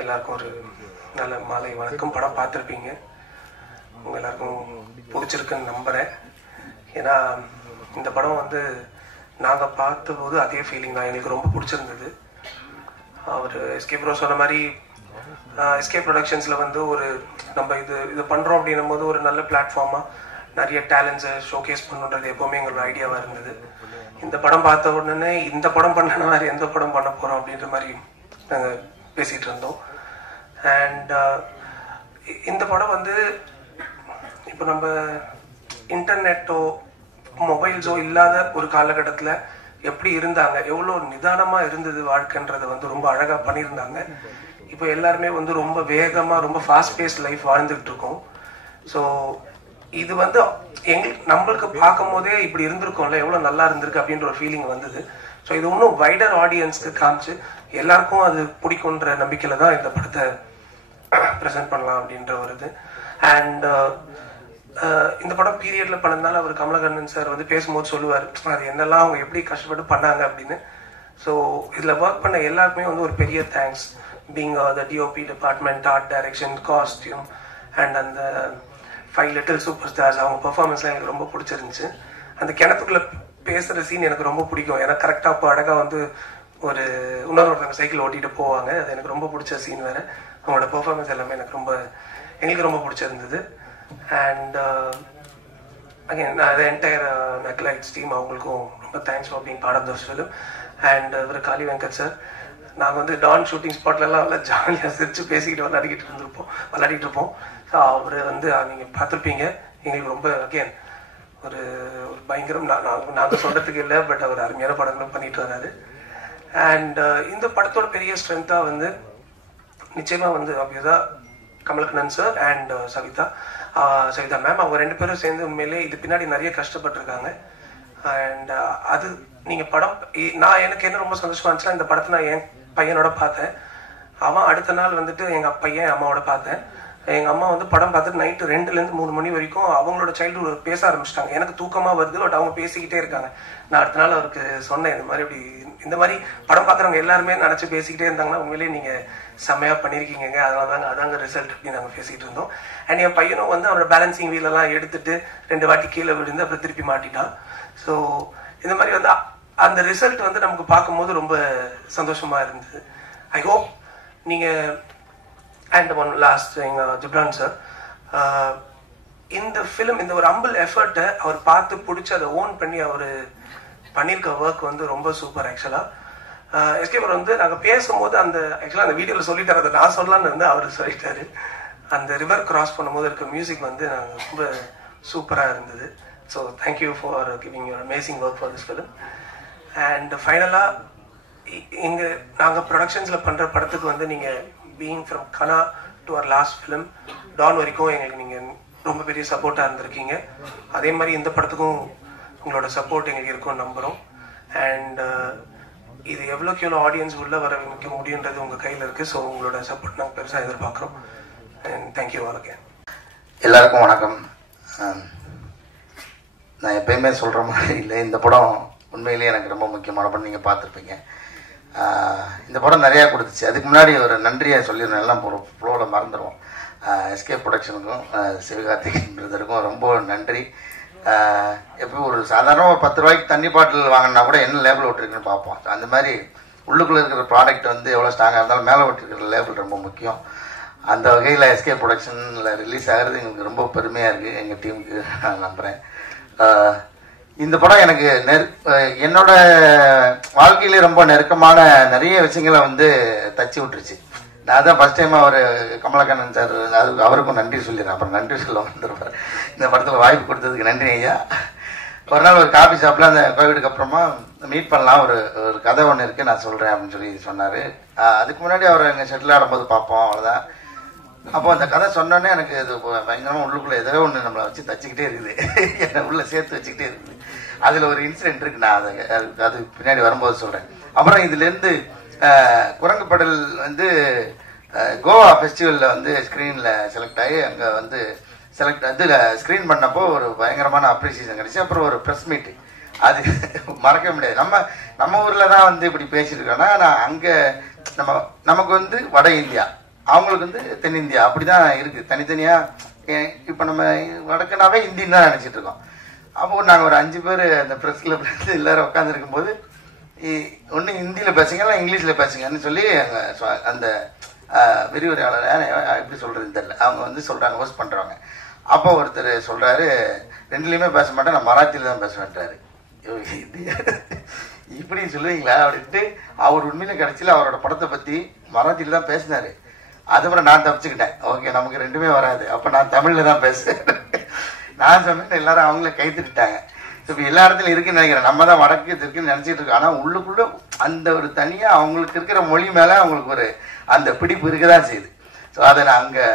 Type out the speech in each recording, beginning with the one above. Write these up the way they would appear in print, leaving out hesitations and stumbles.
எல்லாருக்கும் ஒரு நல்ல மாலை வணக்கம். படம் பார்த்துருப்பீங்க, உங்கள் எல்லாருக்கும் பிடிச்சிருக்குன்னு நம்புகிறேன். ஏன்னா இந்த படம் வந்து நாங்கள் பார்த்தபோது அதே ஃபீலிங் தான், எங்களுக்கு ரொம்ப பிடிச்சிருந்தது. அவர் எஸ்கே ப்ரோ சொன்ன மாதிரி எஸ்கே ப்ரொடக்ஷன்ஸில் வந்து ஒரு நம்ம இது பண்ணுறோம் அப்படின்னும் போது ஒரு நல்ல பிளாட்ஃபார்மாக நிறைய டேலண்ட்ஸை ஷோகேஸ் பண்ணுன்றது எப்போவுமே எங்களோட ஐடியாவாக இருந்தது. இந்த படம் பார்த்த உடனே இந்த படம் பண்ண மாதிரி எந்த படம் பண்ண போகிறோம் அப்படின்ற மாதிரி நாங்கள் பேசிகிட்டு இருந்தோம். அண்ட் இந்த படம் வந்து இப்போ நம்ம இன்டர்நெட்டோ மொபைல்ஸோ இல்லாத ஒரு காலகட்டத்தில் எப்படி இருந்தாங்க, எவ்வளோ நிதானமாக இருந்தது வாழ்க்கைன்றதை வந்து ரொம்ப அழகாக பண்ணியிருந்தாங்க. இப்போ எல்லாருமே வந்து ரொம்ப வேகமாக ரொம்ப ஃபாஸ்ட் பேஸ் லைஃப் வாழ்ந்துகிட்டு இருக்கோம். ஸோ இது வந்து நம்மளுக்கு பார்க்கும் போதே இப்படி இருந்திருக்கோம்ல, எவ்வளோ நல்லா இருந்திருக்கு அப்படின்ற ஒரு ஃபீலிங் வந்தது. ஸோ இது இன்னும் வைடர் ஆடியன்ஸ்க்கு காமிச்சு எல்லாருக்கும் அது பிடிக்குன்ற நம்பிக்கையில் தான் இந்த படத்தை ப்ரெசென்ட் பண்ணலாம் அப்படின்ற ஒரு இது. அண்ட் இந்த படம் பீரியட்ல பண்ணதுனால அவர் கமலஹாசன் சார் வந்து பேசும்போது சொல்லுவார் அது என்னெல்லாம் அவங்க எப்படி கஷ்டப்பட்டு பண்ணாங்க அப்படின்னு. ஸோ இதில் ஒர்க் பண்ண எல்லாருக்குமே வந்து ஒரு பெரிய thanks. Being the DOP department, art direction, costume and அந்த 5 லிட்டில் சூப்பர் ஸ்டார்ஸ், அவங்க பெர்ஃபார்மன்ஸ்லாம் எனக்கு ரொம்ப பிடிச்சிருந்துச்சு. அந்த கிணத்துக்குள்ள பேசுகிற சீன் எனக்கு ரொம்ப பிடிக்கும். ஏன்னா கரெக்டாக அப்போ அழகாக வந்து ஒரு இன்னொருத்தவங்க சைக்கிள் ஓட்டிகிட்டு போவாங்க, அது எனக்கு ரொம்ப பிடிச்ச சீன் வேறு. அவங்களோட பெர்ஃபார்மன்ஸ் எல்லாமே எங்களுக்கு ரொம்ப பிடிச்சிருந்தது. அண்ட் அகேன் த என்டையர் மெக்லைட்ஸ் டீம், அவங்களுக்கும் ரொம்ப thanks for being part of this film. And இவர் காளி வெங்கட் சார், நாங்கள் வந்து டான் ஷூட்டிங் ஸ்பாட்லலாம் நல்லா ஜாலியாக சிரிச்சு பேசிக்கிட்டு விளையாடிட்டு இருப்போம். ஸோ அவர் வந்து நீங்கள் பார்த்துருப்பீங்க, எங்களுக்கு ரொம்ப அகேன் ஒரு பயங்கரம். நாங்கள் சொல்கிறதுக்கு இல்லை, பட் அவர் அருமையான படங்களும் பண்ணிட்டு வராரு. அண்ட் இந்த படத்தோட பெரிய ஸ்ட்ரென்த்தாக வந்து நிச்சயமாக வந்து ஆப்வியஸாக Kamal Haasan sir and Savitha ma'am, அவங்க 2 பேரும் சேர்ந்து உண்மையிலே இது பின்னாடி நிறைய கஷ்டப்பட்டுருக்காங்க. அண்ட் அது நீங்கள் படம் எனக்கு என்ன ரொம்ப சந்தோஷமா இருந்துச்சுன்னா, இந்த படத்தை நான் என் பையனோட பார்த்தேன். அவன் அடுத்த நாள் வந்துட்டு எங்கள் பையன் அம்மாவோட பார்த்தேன். எங்கள் அம்மா வந்து படம் பார்த்துட்டு நைட்டு 2லேருந்து 3 மணி வரைக்கும் அவங்களோட சைல்டுஹுட் பேச ஆரம்பிச்சிட்டாங்க. எனக்கு தூக்கமாக வருது, பட் அவங்க பேசிக்கிட்டே இருக்காங்க. நான் அடுத்த நாள் அவருக்கு சொன்னேன், இந்த மாதிரி படம் பார்க்குறவங்க எல்லாருமே நினச்சி பேசிக்கிட்டே இருந்தாங்கன்னா உண்மையிலேயே நீங்கள் செம்மையாக பண்ணியிருக்கீங்க, அதாங்க ரிசல்ட் அப்படின்னு நாங்கள் பேசிகிட்டு இருந்தோம். அண்ட் என் பையனும் வந்து அவரோட பேலன்சிங் வீலெல்லாம் எடுத்துட்டு 2 வாட்டி கீழே விழுந்து அப்புறம் திருப்பி மாட்டிட்டான். ஸோ இந்த மாதிரி வந்து அந்த ரிசல்ட் வந்து நமக்கு பார்க்கும்போது ரொம்ப சந்தோஷமாக இருந்தது. ஐ ஹோப் நீங்கள் அண்ட் ஒன் லாஸ்ட் எங்கள் ஜிப்ரான் சார், இந்த ஃபிலிம் இந்த ஒரு ஹம்பிள் எஃபர்ட்டை அவர் பார்த்து பிடிச்சி அதை ஓன் பண்ணி அவர் பண்ணியிருக்க ஒர்க் வந்து ரொம்ப சூப்பர். ஆக்சுவலாக எஸ்கே ப்ரோ வந்து நாங்கள் பேசும்போது ஆக்சுவலாக அந்த வீடியோவில் சொல்லிட்டார், அதை நான் சொல்லலான்னு இருந்து அவர் சொல்லிட்டாரு. அந்த ரிவர் கிராஸ் பண்ணும்போது இருக்க மியூசிக் வந்து நாங்கள் ரொம்ப சூப்பராக இருந்தது. So thank you for giving your amazing work for this film. And ஃபைனலாக நாங்கள் ப்ரொடக்ஷன்ஸில் பண்ணுற படத்துக்கு வந்து நீங்கள் being from Kanaa to our last film Don வரைக்கும் எங்களுக்கு நீங்கள் ரொம்ப பெரிய சப்போர்ட்டாக இருந்திருக்கீங்க. அதே மாதிரி இந்த படத்துக்கும் உங்களோட சப்போர்ட் எங்களுக்கு இருக்கும்னு நம்புகிறோம். அண்ட் இது எவ்வளோக்கு எவ்வளோ ஆடியன்ஸ் உள்ளே வர வைக்க முடியுன்றது உங்கள் கையில் இருக்குது. ஸோ உங்களோட சப்போர்ட் நாங்கள் பெருசாக எதிர்பார்க்குறோம். And thank you all again. எல்லாருக்கும் வணக்கம். நான் எப்பயுமே சொல்கிற மாதிரி இல்லை, இந்த படம் உண்மையிலேயே எனக்கு ரொம்ப முக்கியமான படம். நீங்கள் பார்த்துருப்பீங்க, இந்த படம் நிறையா கொடுத்துச்சு. அதுக்கு முன்னாடி ஒரு நன்றியை சொல்லிடணும், எல்லாம் ஒரு ஃப்ளோவில் மறந்துடுவோம். எஸ்கே ப்ரொடக்ஷனுக்கும் சிவகார்த்திகேயன் பிரதருக்கும் ரொம்ப நன்றி. எப்போ ஒரு சாதாரண ஒரு 10 ரூபாய்க்கு தண்ணி பாட்டில் வாங்கினா கூட என்ன லேபிள் விட்டுருக்குன்னு பார்ப்போம். அந்த மாதிரி உள்ளுக்குள்ளே இருக்கிற ப்ராடக்ட் வந்து எவ்வளோ ஸ்ட்ராங்காக இருந்தாலும் மேலே விட்டுருக்கிற லேபிள் ரொம்ப முக்கியம். அந்த வகையில் எஸ்கே ப்ரொடக்ஷனில் ரிலீஸ் ஆகிறது எங்களுக்கு ரொம்ப பெருமையாக இருக்குது, எங்கள் டீமுக்கு நான் நம்புகிறேன். இந்த படம் எனக்கு என்னோட வாழ்க்கையிலே ரொம்ப நெருக்கமான நிறைய விஷயங்களை வந்து தச்சு விட்டுருச்சு. நான் தான் ஃபர்ஸ்ட் டைம் அவர் கமலஹாசன் சார், அவருக்கும் நன்றி சொல்லிடுறேன், அப்புறம் நன்றி சொல்ல வந்துருப்பார். இந்த படத்தில் வாய்ப்பு கொடுத்ததுக்கு நன்றி ஐயா. ஒரு நாள் ஒரு காஃபி ஷாப்பில் அந்த கோவிடுக்கு அப்புறமா மீட் பண்ணலாம், ஒரு கதை ஒன்று இருக்குது நான் சொல்கிறேன் அப்படின்னு சொல்லி சொன்னார். அதுக்கு முன்னாடி அவர் எங்கள் ஷெட்டில் ஆடும்போது பார்ப்போம், அவ்வளோதான். அப்போ அந்த கதை சொன்னோன்னே எனக்கு இது பயங்கரமாக உள்ளுக்குள்ளே ஏதோ ஒன்று நம்மளை வச்சு தச்சுக்கிட்டே இருக்குது, என்னை உள்ளே சேர்த்து வச்சுக்கிட்டே இருக்குது. அதில் ஒரு இன்சிடென்ட் இருக்குது, நான் அது பின்னாடி வரும்போது சொல்கிறேன். அப்புறம் இதுலேருந்து குரங்குப்படல் வந்து கோவா ஃபெஸ்டிவலில் வந்து ஸ்க்ரீனில் செலக்ட் ஆகி அங்கே வந்து ஸ்க்ரீன் பண்ணப்போ ஒரு பயங்கரமான அப்ரிசியேஷன் கிடைச்சி. அப்புறம் ஒரு ப்ரெஸ் மீட்டு, அது மறக்க முடியாது. நம்ம ஊரில் தான் வந்து இப்படி பேசியிருக்கோன்னா, நான் அங்கே நமக்கு வந்து வட இந்தியா அவங்களுக்கு வந்து தென்னிந்தியா அப்படிதான் இருக்குது. தனித்தனியாக இப்போ நம்ம வடக்குனாவே ஹிந்தின்னு தான் நினச்சிட்டு இருக்கோம். அப்போ நாங்கள் ஒரு 5 பேர் அந்த ப்ரெஸ் கிளப்லேருந்து எல்லோரும் உட்காந்துருக்கும் போது ஒன்று ஹிந்தியில் பேசுங்க இல்லை இங்கிலீஷில் பேசுங்கன்னு சொல்லி அந்த விரிவுரையாளர் எப்படி சொல்கிறதுன்னு தெரியல, அவங்க வந்து சொல்கிறாங்க, ஹோஸ்ட் பண்ணுறாங்க. அப்போ ஒருத்தர் சொல்கிறாரு, 2லேயுமே பேச மாட்டேன், நான் மராத்தியில் தான் பேசுவேன்றாரு. இப்படி சொல்லுவீங்களா அப்படின்ட்டு அவர் உண்மையில கடைசியில் அவரோட படத்தை பற்றி மராத்தியில் தான் பேசினார். அதுக்கப்புறம் நான் தப்பிச்சுக்கிட்டேன். ஓகே, நமக்கு ரெண்டுமே வராது, அப்போ நான் தமிழில் தான் பேசுவேன். நான் சொன்னேன், எல்லாரும் அவங்கள கைத்துட்டாங்க. இப்போ எல்லா இடத்துலையும் இருக்குன்னு நினைக்கிறேன். நம்ம தான் வடக்கு இருக்குன்னு நினச்சிட்டு இருக்கோம். ஆனால் உள்ளுக்குள்ள அந்த ஒரு தனியாக அவங்களுக்கு இருக்கிற மொழி மேலே அவங்களுக்கு ஒரு அந்த பிடிப்பு இருக்க தான் செய்யுது. ஸோ அதை நான் அங்கே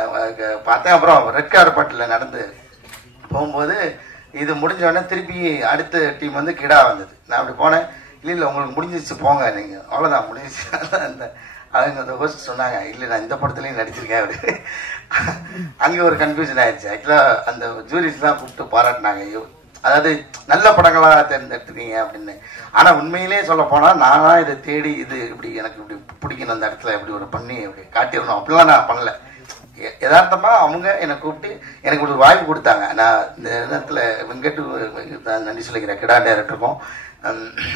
பார்த்தேன். அப்புறம் ரெட் கார்பெட்டில் நடந்து போகும்போது இது முடிஞ்சோடனே திருப்பி அடுத்த டீம் வந்து கிடா வந்தது. நான் அப்படி போனேன், இல்லை உங்களுக்கு முடிஞ்சிச்சு போங்க, நீங்கள் அவ்வளோதான் முடிஞ்சிச்சு. அந்த அவங்க அந்த ஹோஸ்ட் சொன்னாங்க, இல்லை நான் இந்த படத்துலையும் நடிச்சிருக்கேன் அப்படி. அங்கே ஒரு கன்ஃபியூஷன் ஆயிடுச்சு. ஆக்சுவலாக அந்த ஜூரிஸ்லாம் கூப்பிட்டு பாராட்டினாங்க, அதாவது நல்ல படங்களாக தேர்ந்தெடுத்துருக்கீங்க அப்படின்னு. ஆனால் உண்மையிலே சொல்ல போனால் நானாக இதை தேடி இது இப்படி எனக்கு இப்படி பிடிக்கணும், அந்த இடத்துல இப்படி ஒரு பண்ணி இப்படி காட்டிடணும் அப்படிலாம் நான் பண்ணல. யதார்த்தமாக அவங்க என்னை கூப்பிட்டு எனக்கு ஒரு வாய்ப்பு கொடுத்தாங்க. நான் இந்த இடத்துல வெங்கட்டு நன்றி சொல்லிக்கிறேன், கிடா டைரக்டருக்கும்.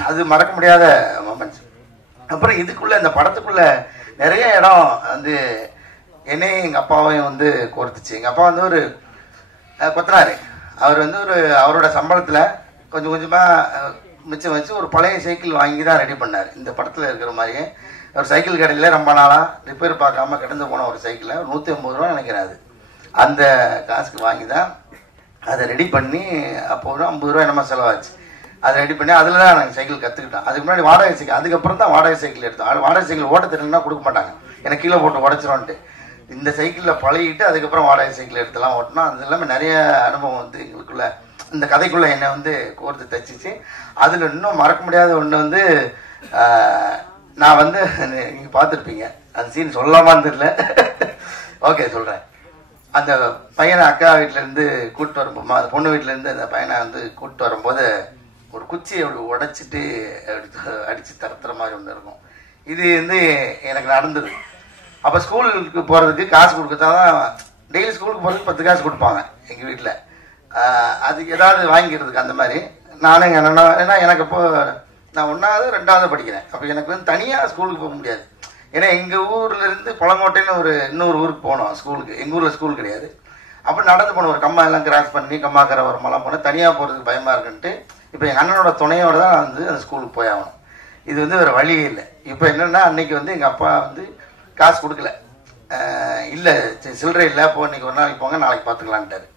அது மறக்க முடியாத மொமெண்ட்ஸ். அப்புறம் இதுக்குள்ளே இந்த படத்துக்குள்ளே நிறைய இடம் வந்து என்னையும் எங்கள் அப்பாவையும் வந்து கோர்த்துச்சு. எங்கள் அப்பா வந்து ஒரு கொத்தனாரு. அவர் வந்து ஒரு அவரோட சம்பளத்தில் கொஞ்சம் கொஞ்சமாக மிச்சம் வச்சு ஒரு பழைய சைக்கிள் வாங்கி தான் ரெடி பண்ணார். இந்த படத்தில் இருக்கிற மாதிரியே ஒரு சைக்கிள் கடையில் ரொம்ப நாளாக ரிப்பேர் பார்க்காம கிடந்து போன ஒரு சைக்கிளை 150 ரூபா நினைக்கிறாரு. அந்த காசுக்கு வாங்கி தான் அதை ரெடி பண்ணி அப்போ ஒரு 50 ரூபா என்னமா செலவாச்சு. அதை ரெடி பண்ணி அதில் தான் நாங்கள் சைக்கிள் கற்றுக்கிட்டோம். அதுக்கு முன்னாடி வாடகை சைக்கிள், அதுக்கப்புறம் தான் வாடகை சைக்கிள் எடுத்தோம். வாடகை சைக்கிள் ஓட்ட தெரியலன்னா கொடுக்க மாட்டாங்க, எனக்கு கீழே போட்டு உடச்சிரோன்ட்டு. இந்த சைக்கிளில் பழகிட்டு அதுக்கப்புறம் வாடகை சைக்கிள் எடுத்துலாம் ஓட்டினோம். அது இல்லாமல் நிறைய அனுபவம் வந்து எங்களுக்குள்ள இந்த கதைக்குள்ளே என்னை வந்து கோர்த்து தைச்சிச்சு. அதில் இன்னும் மறக்க முடியாத ஒன்று வந்து நான் வந்து நீங்கள் பார்த்துருப்பீங்க, அந்த சீன் சொல்லாமான்னு தெரியல. ஓகே சொல்கிறேன். அந்த பையனை அக்கா வீட்டிலேருந்து கூப்பிட்டு வரும்போது, அந்த பொண்ணு வீட்டிலேருந்து அந்த பையனை வந்து கூப்பிட்டு வரும்போது ஒரு குச்சியை அப்படி உடைச்சிட்டு அடித்து தரத்துற மாதிரி ஒன்று இருக்கும். இது வந்து எனக்கு நடந்தது. அப்போ ஸ்கூலுக்கு போகிறதுக்கு காசு கொடுக்கத்தான், டெய்லி ஸ்கூலுக்கு போகிறதுக்கு 10 காசு கொடுப்பாங்க எங்கள் வீட்டில். அதுக்கு ஏதாவது வாங்கிக்கிறதுக்கு அந்த மாதிரி நானும் எங்கள் அண்ணா, ஏன்னா எனக்கு இப்போ நான் 1வது 2வது படிக்கிறேன். அப்போ எனக்கு வந்து தனியாக ஸ்கூலுக்கு போக முடியாது. ஏன்னா எங்கள் ஊர்லேருந்து குளங்கோட்டைன்னு ஒரு இன்னொரு ஊருக்கு போனோம் ஸ்கூலுக்கு. எங்கள் ஊரில் ஸ்கூல் கிடையாது. அப்போ நடந்து போனோம், ஒரு கம்மா எல்லாம் கிராஸ் பண்ணி கம்மாக்கரை ஒரு மலம் போனேன். தனியாக போகிறதுக்கு பயமாக இருக்குன்ட்டு இப்போ எங்கள் அண்ணனோட துணையோடு தான் வந்து அந்த ஸ்கூலுக்கு போய் ஆகணும். இது வந்து வேறு வழியே இல்லை. இப்போ என்னென்னா அன்றைக்கி வந்து எங்கள் அப்பா வந்து காசு கொடுக்கல, இல்லை சில்லறை இல்லை, இப்போ இன்றைக்கி ஒரு நாளைக்கு போங்க நாளைக்கு பார்த்துக்கலான்ட்டார்.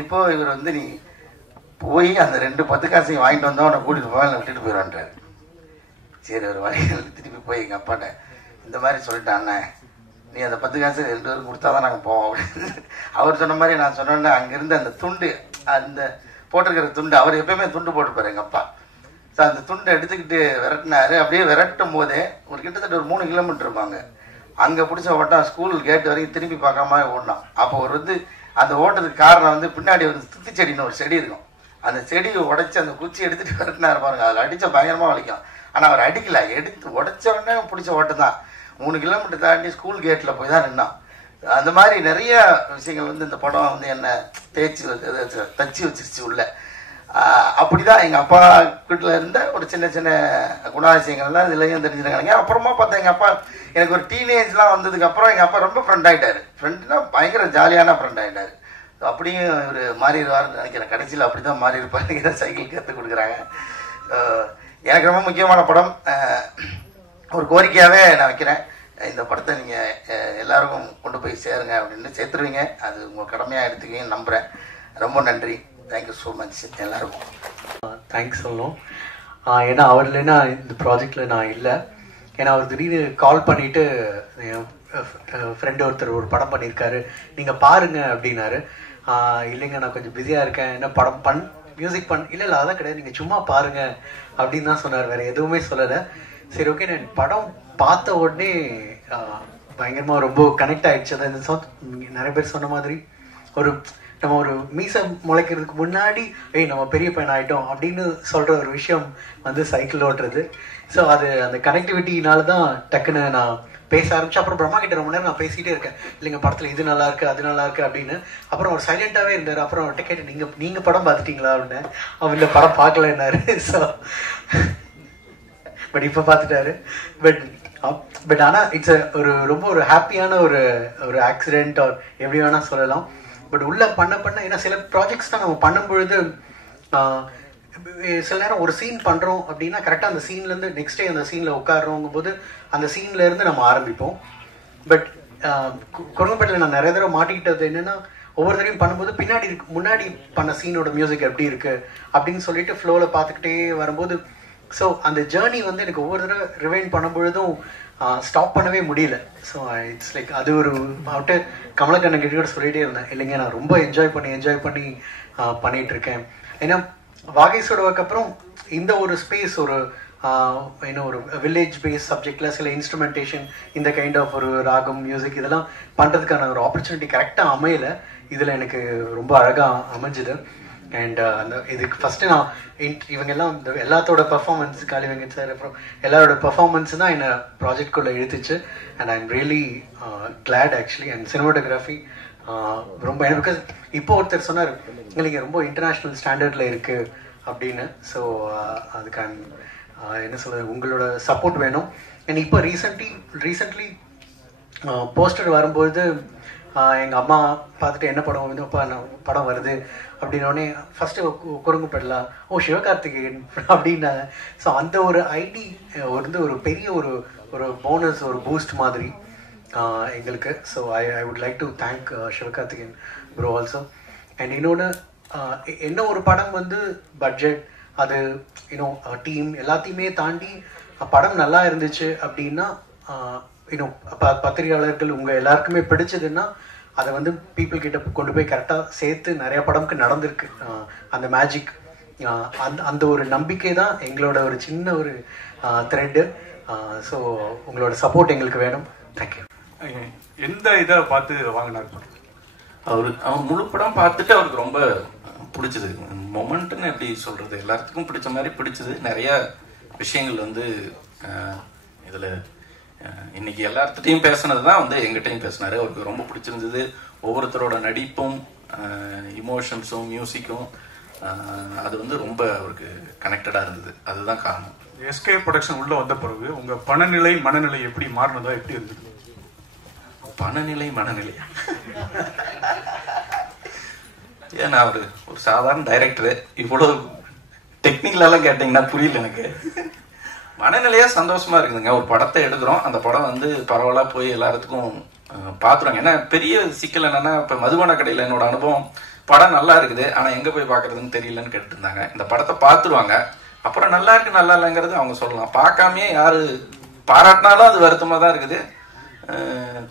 இப்போது இவர் வந்து நீ போய் அந்த 2 10 காசையும் வாங்கிட்டு வந்தோம், அவனை கூட்டிகிட்டு போவேன் விட்டுட்டு போயிடுவான்றார். சரி ஒரு வழியில் திருப்பி போய் எங்கள் அப்பாட்ட இந்த மாதிரி சொல்லிட்டேன், அண்ணன் நீ அந்த 10 காசு 2 பேரும் கொடுத்தா தான் நாங்கள் போவோம் அப்படின்னு. அவர் சொன்ன மாதிரி நான் சொன்னோன்னே அங்கேருந்து அந்த துண்டு, அந்த போட்டிருக்கிற துண்டு, அவர் எப்பயுமே துண்டு போட்டுப்பார் எங்கள் அப்பா. ஸோ அந்த துண்டை எடுத்துக்கிட்டு விரட்டினாரு. அப்படியே விரட்டும் போதே ஒரு கிட்டத்தட்ட ஒரு 3 கிலோமீட்டர் இருப்பாங்க. அங்கே பிடிச்ச ஓட்டம் ஸ்கூல் கேட்டு வரைக்கும் திரும்பி பார்க்காம ஓடினான். அப்போ ஒரு வந்து அந்த ஓட்டத்துக்கு காரணம் வந்து பின்னாடி ஒரு துத்தி செடின்னு ஒரு செடி இருக்கும். அந்த செடியை உடைச்சி அந்த குச்சி எடுத்துகிட்டு விரட்டினாரு பாருங்க. அதில் அடித்த பயங்கரமாக வலிக்கும். ஆனால் அவர் அடிக்கல, எடுத்து உடைச்ச உடனே பிடிச்ச ஓட்டம் தான். 3 கிலோமீட்டர் தாண்டி ஸ்கூல் கேட்டில் போய் தான் நின்னான். அந்த மாதிரி நிறைய விஷயங்கள் வந்து இந்த படம் வந்து என்ன தச்சு வச்சிருச்சு உள்ள. அப்படிதான் எங்கள் அப்பா வீட்டில் இருந்த ஒரு சின்ன சின்ன குணாதிசயங்கள் தான் இதுலையும் தெரிஞ்சுருக்காங்க. அப்புறமா பார்த்தா எங்கள் அப்பா எனக்கு ஒரு டீனேஜ்லாம் வந்ததுக்கப்புறம் எங்கள் அப்பா ரொம்ப ஃப்ரெண்ட் ஆகிட்டார். ஃப்ரெண்டுனா பயங்கர ஜாலியான ஃப்ரெண்ட் ஆகிட்டார். அப்படியும் ஒரு மாறிடுவார்னு நினைக்கிறேன். கடைசியில் அப்படி தான் மாறி இருப்பாருங்க. சைக்கிள் கற்றுக் கொடுக்குறாங்க. எனக்கு ரொம்ப முக்கியமான படம். ஒரு கோரிக்கையாகவே நான் வைக்கிறேன், இந்த படத்தை நீங்கள் எல்லாருக்கும் கொண்டு போய் சேருங்க அப்படின்னு. சேர்த்துருவீங்க, அது உங்கள் கடமையாக எடுத்துக்கீங்கன்னு நம்புகிறேன். ரொம்ப நன்றி. தேங்க்யூ ஸோ மச் எல்லாருக்கும். தேங்க்ஸ் சொல்லணும். ஏன்னா அவர் இல்லைன்னா இந்த ப்ராஜெக்டில் நான் இல்லை. ஏன்னா அவர் திடீர்னு கால் பண்ணிவிட்டு ஃப்ரெண்டு ஒருத்தர் ஒரு படம் பண்ணியிருக்காரு, நீங்கள் பாருங்க அப்படின்னாரு. இல்லைங்க நான் கொஞ்சம் பிஸியாக இருக்கேன், என்ன படம் மியூசிக் இல்லை அதான் கிடையாது, நீங்கள் சும்மா பாருங்க அப்படின்னு தான் சொன்னார், வேறு எதுவுமே சொல்லலை. சரி ஓகே, நான் படம் பார்த்த உடனே பயங்கரமாக ரொம்ப கனெக்ட் ஆகிடுச்சு. அதான் நிறைய பேர் சொன்ன மாதிரி நம்ம ஒரு மீசை முளைக்கிறதுக்கு முன்னாடி நம்ம பெரிய பையன் ஆகிட்டோம் அப்படின்னு சொல்கிற ஒரு விஷயம் வந்து சைக்கிள் ஓட்டுறது. ஸோ அது அந்த கனெக்டிவிட்டினால தான் டக்குன்னு நான் பேச ஆரம்பிச்சு. அப்புறம் பிரம்மா கிட்ட ரொம்ப நேரம் நான் பேசிகிட்டே இருக்கேன், இல்லைங்க படத்தில் இது நல்லா இருக்கு அது நல்லா இருக்கு அப்படின்னு. அப்புறம் அவர் சைலண்டாகவே இருந்தார். அப்புறம் அவர்கிட்ட கேட்டு நீங்கள் படம் பார்த்துட்டீங்களா அப்படின்னு. அவர் இந்த படம் பார்க்கல என்னாரு. ஸோ பட் இப்போ பார்த்துட்டாரு. பட் ஆனால் இட்ஸ் ஒரு ரொம்ப ஒரு ஹாப்பியான ஒரு ஆக்சிடென்ட் ஆர் எப்படி வேணால் சொல்லலாம். பட் உள்ள பண்ண ஏன்னா சில ப்ராஜெக்ட்ஸ் தான் நம்ம பண்ணும்பொழுது சில நேரம் ஒரு சீன் பண்ணுறோம் அப்படின்னா கரெக்டாக அந்த சீன்லேருந்து நெக்ஸ்ட் டே அந்த சீனில் உட்காடுறோங்கும் போது அந்த சீன்லேருந்து நம்ம ஆரம்பிப்போம். பட் குரங்குப்பேட்டில் நான் நிறைய தடவை மாட்டிக்கிட்டது என்னென்னா, ஒவ்வொரு தடவையும் பண்ணும்போது முன்னாடி பண்ண சீனோட மியூசிக் எப்படி இருக்குது அப்படின்னு சொல்லிட்டு ஃப்ளோவில் பார்த்துக்கிட்டே வரும்போது, ஸோ அந்த ஜேர்னி வந்து எனக்கு ஒவ்வொரு தடவை ரிவைண்ட் பண்ணும்பொழுதும் ஸ்டாப் பண்ணவே முடியல. ஸோ இட்ஸ் லைக் அது ஒரு அவட்டு கமலக்கண்ணன் கிட்ட கூட சொல்லிகிட்டே இருந்தேன், இல்லைங்க நான் ரொம்ப என்ஜாய் பண்ணி பண்ணிகிட்டு இருக்கேன். ஏன்னா வாகேஷோட ஒர்க் அப்புறம் இந்த ஒரு ஸ்பேஸ் ஒரு ஒரு வில்லேஜ் பேஸ் சப்ஜெக்டில் சில இன்ஸ்ட்ருமெண்டேஷன் இந்த கைண்ட் ஆஃப் ஒரு ராகம் மியூசிக் இதெல்லாம் பண்ணுறதுக்கான ஒரு ஆப்பர்ச்சுனிட்டி கரெக்டாக அமையலை. இதில் எனக்கு ரொம்ப அழகாக அமைஞ்சுது. அண்ட் இதுக்கு ஃபஸ்ட்டு நான் இவங்க எல்லாம் இந்த எல்லாத்தோட பர்ஃபார்மன்ஸ், காளி வெங்கட் சார் அப்புறம் எல்லாரோட பர்ஃபார்மன்ஸ் தான் என்னை ப்ராஜெக்ட்குள்ளே இழுத்துச்சு. And I am really glad actually. And cinematography ரொம்ப பிகாஸ் இப்போ ஒருத்தர் சொன்னார், இல்லைங்க ரொம்ப இன்டர்நேஷ்னல் ஸ்டாண்டர்டில் இருக்குது அப்படின்னு. ஸோ அதுக்கு என்ன சொல்கிறது, உங்களோட சப்போர்ட் வேணும். அண்ட் இப்போ ரீசெண்ட்லி போஸ்டர் வரும்போது எங்கள் அம்மா பார்த்துட்டு என்ன படம் வந்து படம் வருது அப்படின்னோடனே ஃபஸ்ட்டு குரங்குப்பேட்டலாம் சிவகார்த்திகேயன் அப்படின்னாங்க. ஸோ அந்த ஒரு ஐடி வந்து ஒரு பெரிய ஒரு போனஸ் ஒரு பூஸ்ட் மாதிரி எங்களுக்கு. So I would like to thank Sivakarthikeyan bro also. And இன்னொன்று என்ன ஒரு படம் வந்து பட்ஜெட் அது டீம் எல்லாத்தையுமே தாண்டி படம் நல்லா இருந்துச்சு அப்படின்னா பத்திரிகையாளர்கள் உங்கள் எல்லாருக்குமே பிடிச்சதுன்னா அதை வந்து பீப்புள் கிட்ட கொண்டு போய் கரெக்டாக சேர்த்து நிறைய படம்க்கு நடந்திருக்கு. அந்த மேஜிக் அந்த ஒரு நம்பிக்கை தான் எங்களோட ஒரு சின்ன ஒரு த்ரெட்டு. ஸோ உங்களோட சப்போர்ட் எங்களுக்கு வேணும். தேங்க்யூ. எந்த இதை பார்த்து வாங்கினார்? அவர் முழு படம் பார்த்துட்டு அவருக்கு ரொம்ப பிடிச்சது. மொமெண்ட்னு எப்படி சொல்றது, எல்லாத்துக்கும் பிடிச்ச மாதிரி பிடிச்சது. நிறைய விஷயங்கள் வந்து இதில் இன்னைக்கு எல்லார்கிட்டையும் பேசினது தான் வந்து எங்கிட்டையும் பேசினாரு. அவருக்கு ரொம்ப பிடிச்சிருந்தது. ஒவ்வொருத்தரோட நடிப்பும் இமோஷன்ஸும் மியூசிக்கும் அது வந்து ரொம்ப அவருக்கு கனெக்டடா இருந்தது. அதுதான் காரணம். எஸ்கே ப்ரொடக்ஷன் உள்ள வந்த பிறகு உங்க பணநிலை மனநிலை எப்படி மாறினதா, எப்படி இருந்தது? பணநிலை மனநிலையா? ஏன்னா அவரு ஒரு சாதாரண டைரக்டரு, இவ்வளவு டெக்னிக்கலெல்லாம் கேட்டீங்கன்னா புரியல எனக்கு. மனநிலையா சந்தோஷமா இருக்குதுங்க. ஒரு படத்தை எடுக்கிறோம், அந்த படம் வந்து பரவாயில்ல போய் எல்லாத்துக்கும் பாத்துருவாங்க. ஏன்னா பெரிய சிக்கல் என்னன்னா, இப்ப மதுபான கடையில என்னோட அனுபவம், படம் நல்லா இருக்குது ஆனா எங்க போய் பாக்குறதுன்னு தெரியலன்னு கேட்டு இருந்தாங்க. இந்த படத்தை பாத்துருவாங்க, அப்புறம் நல்லா இருக்கு நல்லா இல்லைங்கிறது அவங்க சொல்லலாம். பார்க்காமயே யாரு பாராட்டினாலும் அது வருத்தமா தான் இருக்குது,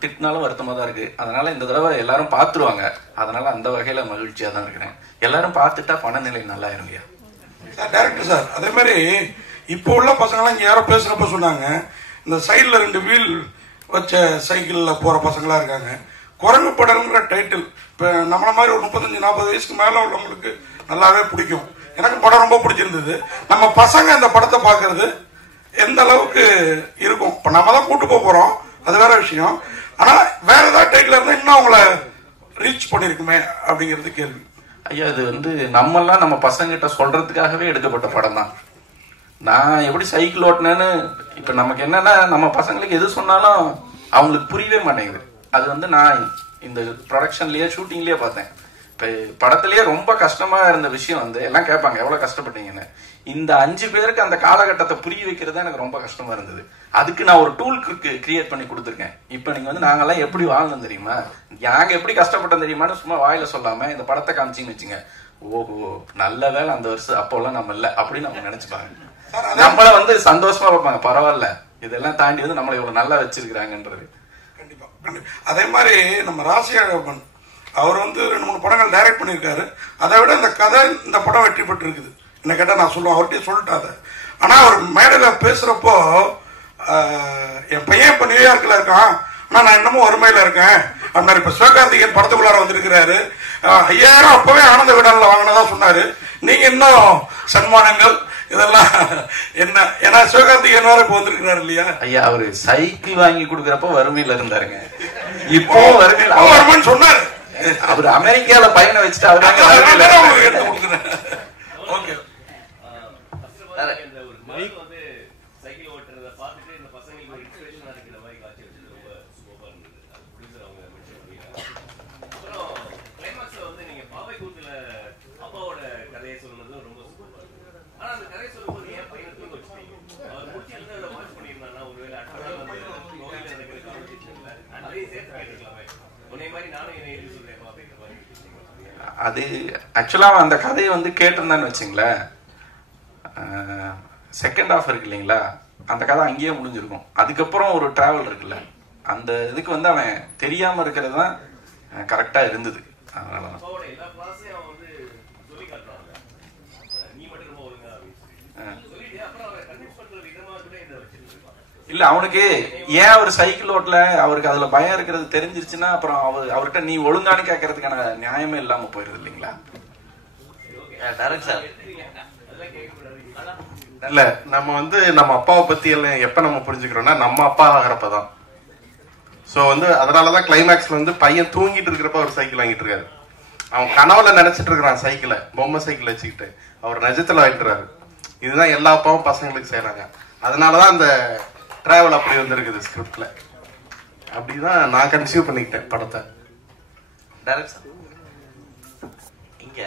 திட்டினாலும் வருத்தமா தான் இருக்கு. அதனால இந்த தடவை எல்லாரும் பாத்துருவாங்க. அதனால அந்த வகையில மகிழ்ச்சியா தான் இருக்கிறேன். எல்லாரும் பார்த்துட்டா பணநிலை நல்லா இருங்கயா. டைரக்டர் சார், அதே மாதிரி இப்போ உள்ள பசங்களாம் இங்க யாரோ பேசுறப்ப சொன்னாங்க, இந்த சைட்ல 2 வீல் வச்ச சைக்கிள்ல போற பசங்களா இருக்காங்க. குரங்கு படம்ங்கிற டைட்டில் இப்ப நம்மள மாதிரி ஒரு 35-40 வயசுக்கு மேல உள்ளவங்களுக்கு நல்லாவே பிடிக்கும். எனக்கு படம் ரொம்ப பிடிச்சிருந்தது. நம்ம பசங்க இந்த படத்தை பாக்குறது எந்த அளவுக்கு இருக்கும், இப்ப நம்ம தான் கூட்டு போறோம், அது வேற விஷயம். ஆனா வேற ஏதாவது டைட்டில் இருந்தா இன்னும் அவங்கள ரீச் பண்ணிருக்குமே அப்படிங்கிறது கேள்வி. ஐயா, இது வந்து நம்மெல்லாம் நம்ம பசங்கிட்ட சொல்றதுக்காகவே எடுக்கப்பட்ட படம் தான். நான் எப்படி சைக்கிள் ஓட்டினேன்னு இப்ப நமக்கு என்னன்னா, நம்ம பசங்களுக்கு எது சொன்னாலும் அவங்களுக்கு புரியவே மாட்டேங்குது. அது வந்து நான் இந்த ப்ரொடக்ஷன்லயே ஷூட்டிங்லயே பார்த்தேன். இப்ப படத்திலேயே ரொம்ப கஷ்டமா இருந்த விஷயம் வந்து எல்லாம் கேட்பாங்க எவ்வளவு கஷ்டப்பட்டீங்கன்னு. இந்த 5 பேருக்கு அந்த காலகட்டத்தை புரிய வைக்கிறது எனக்கு ரொம்ப கஷ்டமா இருந்தது. அதுக்கு நான் ஒரு டூல் கிரியேட் பண்ணி கொடுத்துருக்கேன். இப்ப நீங்க வந்து நாங்கெல்லாம் எப்படி வாழணும் தெரியுமா, நாங்க எப்படி கஷ்டப்பட்டோம் தெரியுமான்னு சும்மா வாயில சொல்லாம இந்த படத்தை காமிச்சிங்கன்னு வச்சுங்க, ஓஹோ நல்ல வேலை அந்த வருஷம் அப்போல்லாம் நம்ம இல்ல அப்படின்னு அவங்க நினைச்சுப்பாங்க. நம்மள வந்து சந்தோஷமா பார்ப்பாங்க, பரவாயில்ல இதெல்லாம் தாண்டி வந்து நம்மளை இவ்வளவு நல்லா வச்சிருக்கிறாங்கன்றது. கண்டிப்பா. அதே மாதிரி நம்ம ராசியாகப்பன் அவர் வந்து 2-3 படங்கள் டைரக்ட் பண்ணியிருக்காரு. அதை விட இந்த கதை இந்த படம் வெற்றி பெற்று இருக்குது. என்ன கேட்டா நான் சொல்லுவேன், அவர்கிட்டயே சொல்லிட்டாத. ஆனா அவர் மேடையில பேசுறப்போ என் பையன் இப்ப நியூயார்க்ல இருக்கான், ஆனா நான் இன்னமும் வறுமையில இருக்கேன் அப்படின்னாரு. இப்ப சிவகார்த்திகேயன் படத்துக்குள்ளார வந்திருக்கிறாரு. 5000 அப்பவே ஆனந்த விடல்ல வாங்கினதா சொன்னாரு. நீங்க இன்னும் சன்மானங்கள் இதெல்லாம் என்ன? ஏன்னா சிவகார்த்திகேயன் வேற இப்ப வந்திருக்கிறாரு இல்லையா ஐயா? அவரு சைக்கிள் வாங்கி கொடுக்கறப்ப வறுமையில இருந்தாருங்க, இப்போ வறுமைன்னு சொன்னாரு. அவரு அமெரிக்கால பையனை வச்சுட்டு அவரு எடுத்து கொடுக்குறேன். ஓகே, அது ஆக்சுவலா அந்த கதையை வந்து கேட்டிருந்தான்னு வச்சுங்களேன், செகண்ட் ஹாஃப் இருக்கு இல்லைங்களா, அந்த கதை அங்கேயே முடிஞ்சிருக்கும். அதுக்கப்புறம் ஒரு டிராவல் இருக்குல்ல, அந்த இதுக்கு வந்து அவன் தெரியாம இருக்கிறது தான் கரெக்டா இருந்தது. அதனாலதான் இல்ல, அவனுக்கு ஏன் அவர் சைக்கிள் ஓட்டல, அவருக்கு அதுல பயம் இருக்கிறது தெரிஞ்சிருச்சுன்னா அப்புறம் அவர்கிட்ட நீ ஒழுங்கானு கேட்கறதுக்கான நியாயமே இல்லாம போயிருது இல்லைங்களா? இல்ல, நம்ம வந்து நம்ம அப்பாவை பத்தி எல்லாம் எப்ப நம்ம புரிஞ்சுக்கிறோம்னா நம்ம அப்பா ஆகிறப்பதான். சோ வந்து அதனாலதான் கிளைமேக்ஸ்ல வந்து பையன் தூங்கிட்டு இருக்கிறப்ப அவர் சைக்கிள் வாங்கிட்டு இருக்காரு. அவன் கனவுல நினைச்சிட்டு இருக்கிறான் சைக்கிளை, பொம்மை சைக்கிள் வச்சுக்கிட்டு, அவர் நிஜத்துல வாங்கிட்டுறாரு. இதுதான் எல்லா அப்பாவும் பசங்களுக்கு செய்யறாங்க. அதனாலதான் அந்த டிராவல் அப்படி வந்திருக்குது ஸ்கிரிப்ட்ல. அப்படிதான் நான் கன்சியூவ் பண்ணிக்கிட்டேன் படத்தை. இங்க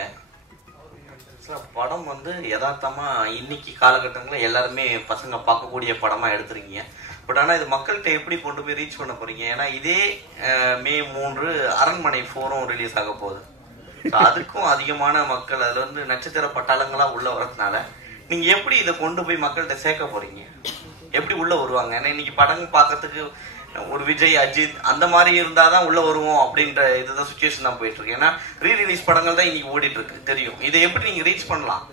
படம் வந்து யதார்த்தமா இன்னைக்கு காலகட்டங்களில் எல்லாருமே பசங்க பார்க்கக்கூடிய படமா எடுத்துருக்கீங்க. பட் ஆனா இது மக்கள்கிட்ட எப்படி கொண்டு போய் ரீச் பண்ண போறீங்க? ஏன்னா இதே மே 3 அரண்மனை 4 ரிலீஸ் ஆக போகுது. அதுக்கும் அதிகமான மக்கள் அதுல வந்து நட்சத்திர பட்டாளங்களா உள்ள வரதுனால நீங்க எப்படி இதை கொண்டு போய் மக்கள்கிட்ட சேர்க்க போறீங்க? எப்படி உள்ள வருவாங்க? ஏன்னா இன்னைக்கு படம் பார்க்கறதுக்கு ஒரு விஜய், அஜித் அந்த மாதிரி இருந்தாதான் உள்ள வருவோம் அப்படின்ற இதுதான் சுச்சுவேஷன் தான் போயிட்டு இருக்கு. ஏன்னா ரீ ரிலீஸ் படங்கள் தான் இன்னைக்கு ஓடிட்டு இருக்கு தெரியும். இதை எப்படி நீங்க ரீச் பண்ணலாம்?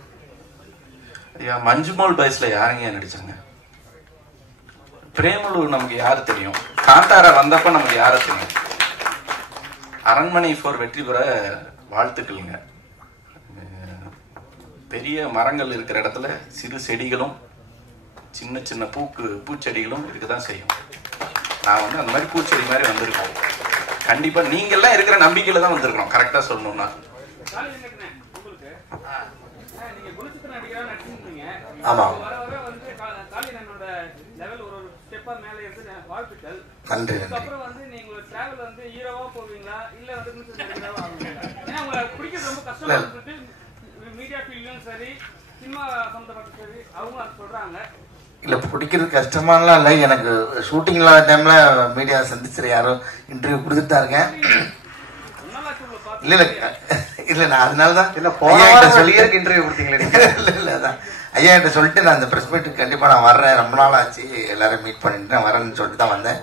ஐயா, மஞ்சுமோல் பாய்ஸ்ல யாருங்க நடிச்சாங்க? பிரேமலு நமக்கு யாரு தெரியும்? காந்தாரா வந்தப்ப நமக்கு யார தெரியும்? அரண்மனை 4 வெற்றி பெற வாழ்த்துக்கள்ங்க. பெரிய மரங்கள் இருக்கிற இடத்துல சிறு செடிகளும் சின்ன சின்ன பூச்செடிகளும் இருக்குதான் செய்யும். நான் வந்து அந்த மாதிரி பூச்செடி மாதிரி வந்திருக்கோம். கண்டிப்பா நீங்க எல்லாம் இருக்கிற நம்பிக்கையில தான் வந்திருக்கோம். கரெக்டா சொல்லணும்னா ஆமா, நன்றி நன்றி. இல்ல, பிடிக்கிறது கஷ்டமானலாம் இல்லை. எனக்கு ஷூட்டிங் இல்லாத டைம்ல மீடியா சந்திச்சிரு யாரும் இன்டர்வியூ கொடுத்துட்டு தான் இருக்கேன். இல்ல இல்ல இல்ல, நான் அதனாலதான் இன்டர்வியூ கொடுத்தீங்களே. இல்ல இல்ல, அதான் ஐயா கிட்ட சொல்லிட்டு நான் அந்த பிரஸ் மீட்டுக்கு கண்டிப்பா நான் வர்றேன், ரொம்ப நாள் ஆச்சு எல்லாரும் மீட் பண்ணிட்டு நான் வரேன்னு சொல்லிட்டு தான் வந்தேன்.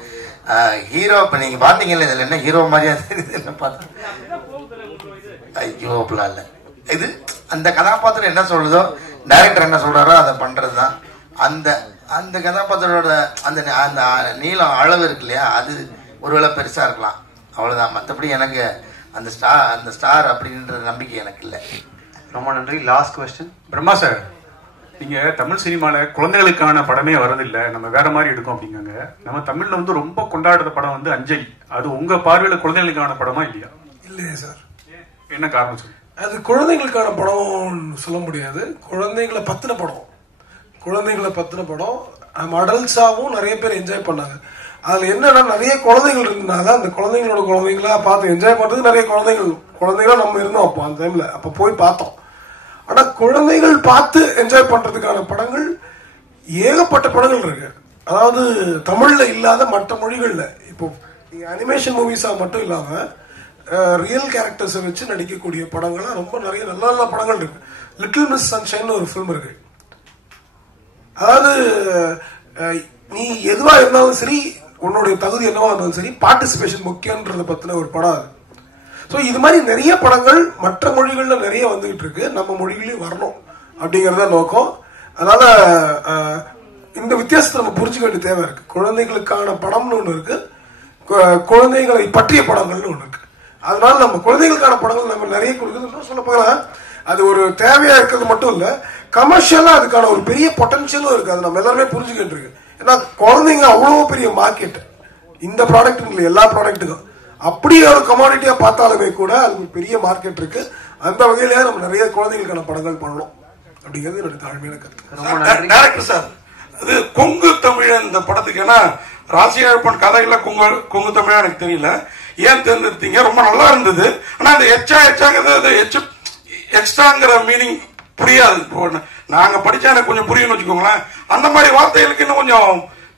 ஹீரோ இப்ப நீங்க பாத்தீங்கல்ல, இதுல என்ன ஹீரோ மாதிரியா என்ன பார்த்தேன்? ஐயோ அப்படிலாம் இல்ல. இது அந்த கதாபாத்திரம் என்ன சொல்லுதோ, டைரக்டர் என்ன சொல்றாரோ அதை பண்றதுதான். அந்த அந்த கதாபாத்திரோட அந்த அந்த நீளம் அளவு இருக்கு இல்லையா, அது ஒருவேளை பெருசா இருக்கலாம், அவ்வளவுதான். மற்றபடி எனக்கு அந்த ஸ்டார் அப்படின்ற நம்பிக்கை எனக்கு இல்லை. ரொம்ப நன்றி. Last question. பிரம்மா சார், நீங்க தமிழ் சினிமால குழந்தைகளுக்கான படமே வரதில்லை, நம்ம வேற மாதிரி எடுக்கும் அப்படிங்காங்க. நம்ம தமிழ்ல வந்து ரொம்ப கொண்டாடுற படம் வந்து அஞ்சலி. அது உங்க பார்வையில குழந்தைகளுக்கான படமா இல்லையா? இல்லையே சார். என்ன காரணம் சொல்லு? அது குழந்தைகளுக்கான படம் சொல்ல முடியாது. குழந்தைகளை பத்தின படம், குழந்தைகளை பத்தின படம். நம்ம அடல்ட்ஸாவும் நிறைய பேர் என்ஜாய் பண்ணாங்க. அதுல என்னன்னா நிறைய குழந்தைகள் இருந்தனால அந்த குழந்தைங்களோட குழந்தைங்களா பார்த்து என்ஜாய் பண்றதுக்கு நிறைய குழந்தைகளா நம்ம இருந்தோம் அப்போ அந்த டைம்ல. அப்ப போய் பார்த்தோம். ஆனா குழந்தைகள் பார்த்து என்ஜாய் பண்றதுக்கான படங்கள் ஏகப்பட்ட படங்கள் இருக்கு. அதாவது தமிழ்ல இல்லாத மற்ற மொழிகள்ல இப்போ அனிமேஷன் மூவிஸா மட்டும் இல்லாம ரியல் கேரக்டர்ஸை வச்சு நடிக்கக்கூடிய படங்களா ரொம்ப நிறைய நல்ல நல்ல படங்கள் இருக்கு. லிட்டில் மிஸ் சன்ஷைன் ஒரு ஃபிலிம் இருக்கு. அதாவது நீ எதுவா இருந்தாலும் சரி, உன்னுடைய தகுதி என்னவா இருந்தாலும் சரி, பார்ட்டிசிபேஷன் முக்கியன்றத பத்தின ஒரு படம் அது. ஸோ இது மாதிரி நிறைய படங்கள் மற்ற மொழிகள்ல நிறைய வந்துகிட்டு இருக்கு, நம்ம மொழிகளையும் வரணும் அப்படிங்கறத நோக்கம். அதனால இந்த வித்தியாசத்தை நம்ம புரிஞ்சுக்க வேண்டிய தேவை இருக்கு. குழந்தைகளுக்கான படம்னு ஒண்ணு இருக்கு, குழந்தைகளை பற்றிய படங்கள்னு ஒண்ணு இருக்கு. அதனால நம்ம குழந்தைகளுக்கான படங்கள் நம்ம நிறைய கொடுக்குறது சொல்ல போகலாம். அது ஒரு தேவையா இருக்கிறது மட்டும் இல்ல, கமர்ஷியலா அதுக்கான ஒரு பெரிய பொட்டன்ஷியலும் இருக்கு. அது நம்ம எல்லாருமே புரிஞ்சுக்கிட்டு இருக்கு. ஏன்னா குழந்தைங்க அவ்வளவு பெரிய மார்க்கெட் இந்த ப்ராடக்ட் இல்லை, எல்லா ப்ராடக்ட்டுக்கும். அப்படியே ஒரு கமாடிட்டியா பார்த்தாலுமே கூட அதுக்கு பெரிய மார்க்கெட் இருக்கு. அந்த வகையிலேயே நம்ம நிறைய குழந்தைகளுக்கான படங்கள் பண்ணணும் அப்படிங்கிறது என்னோட தாழ்மையான கருத்து. டைரக்டர் சார், அது கொங்கு தமிழ் இந்த படத்துக்கு, ஏன்னா ராசியப்பன் கதையில கொங்கு தமிழா எனக்கு தெரியல, ஏன் தேர்ந்தெடுத்தீங்க? ரொம்ப நல்லா இருந்தது. ஆனா அந்த எச்சாங்கிறது எக்ஸ்ட்ராங்கிற மீனிங் புரியாது. நாங்க படிச்சா எனக்கு கொஞ்சம் புரியும்னு வச்சுக்கோங்களேன். அந்த மாதிரி வார்த்தைகளுக்கு இன்னும் கொஞ்சம்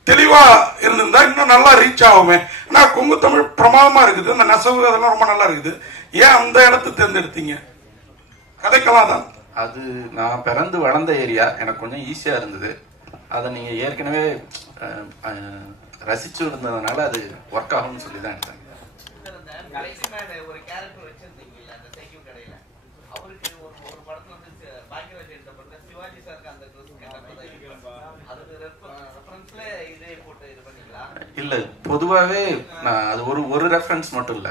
தெளிவா இருந்திருந்தா இன்னும் நல்லா ரீச் ஆகுமே. ஆனா கொங்கு தமிழ் பிரமாதமா இருக்குது, அந்த நெசவு அதெல்லாம் ரொம்ப நல்லா இருக்குது. ஏன் அந்த இடத்தை தேர்ந்தெடுத்தீங்க? கதைக்கலாம் தான். அது நான் பிறந்து வளர்ந்த ஏரியா, எனக்கு கொஞ்சம் ஈஸியா இருந்தது. அதை நீங்க ஏற்கனவே ரசிச்சு இருந்ததுனால அது ஒர்க் ஆகும்னு சொல்லி தான் எடுத்தாங்க. ஒரு கேரக்டர் வச்சிருந்தீங்கல்ல அந்த சைக்கிள் கடையில, அவருக்கு ஒரு படத்துல வந்து பாக்கியராஜ் எடுத்த படத்துல சிவாஜி சாருக்கு அந்த அதுக்கு ரெஃபரன்ஸ்ல இதே போட்டு இது பண்ணீங்களா? இல்ல, பொதுவாவே நான் அது ஒரு ரெஃபரன்ஸ் மட்டும் இல்ல,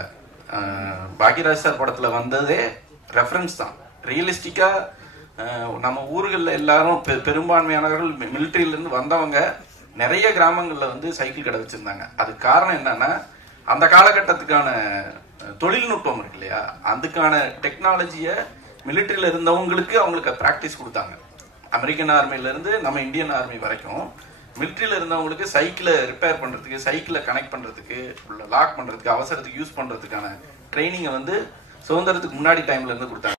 பாக்கியராஜ் சார் படத்துல வந்ததே ரெஃபரன்ஸ் தான். ரியலிஸ்டிக்கா நம்ம ஊர்களில் எல்லாரும் பெரும்பான்மையானவர்கள் மிலிட்டரியில இருந்து வந்தவங்க நிறைய கிராமங்கள்ல வந்து சைக்கிள் கடை வச்சிருந்தாங்க. அதுக்கு காரணம் என்னன்னா, அந்த காலகட்டத்துக்கான தொழில்நுட்பம் இருக்கு இல்லையா, அதுக்கான டெக்னாலஜியை மிலிட்டரியில இருந்தவங்களுக்கு அவங்களுக்கு பிராக்டிஸ் கொடுத்தாங்க. அமெரிக்கன் ஆர்மில இருந்து நம்ம இந்தியன் ஆர்மி வரைக்கும் மிலிட்டரியில இருந்தவங்களுக்கு சைக்கிளை ரிப்பேர் பண்றதுக்கு, சைக்கிளை கனெக்ட் பண்றதுக்கு, லாக் பண்றதுக்கு, அவசரத்துக்கு யூஸ் பண்றதுக்கான ட்ரைனிங்கை வந்து சுதந்திரத்துக்கு முன்னாடி டைம்ல இருந்து கொடுத்தாங்க.